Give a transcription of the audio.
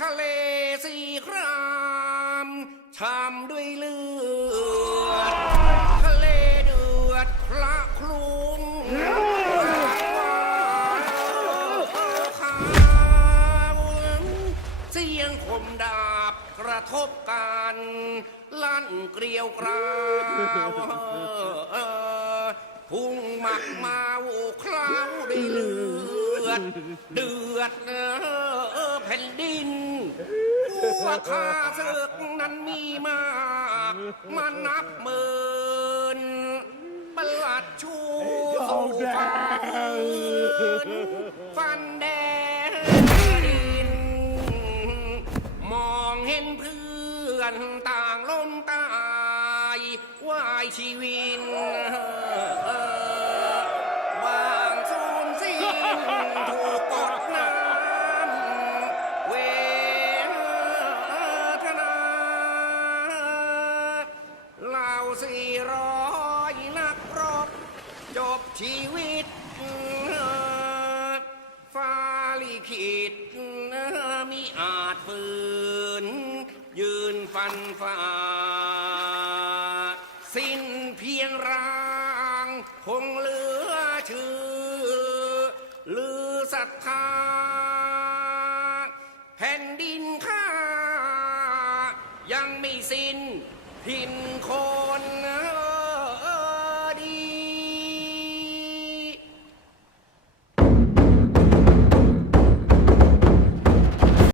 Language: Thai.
ทะเลสีครามชามด้วยเลือด ทะเลเดือดพระคลุมขาวเสียงคมดาบกระทบกัน ลั่นเกลียวกราวพุ่งหมักมาวูคล้าวด้วยเลือด เดือดเออแผ่นดิน ว่าข้าศึกนั้นมีมากมานับหมื่นประหลัดชูสู่ฟ้าคืนฟันแดงดินมองเห็นเพื่อนต่างล้มตาย วายชีวิน จบชีวิตฟ้าลิขิตมิอาจฝืน ยืนฟันฝ่า สิ้นเพียงร่างคงเหลือชื่อลือศรัทธาแผ่นดินข้า ยังไม่สิ้นพินคนนะ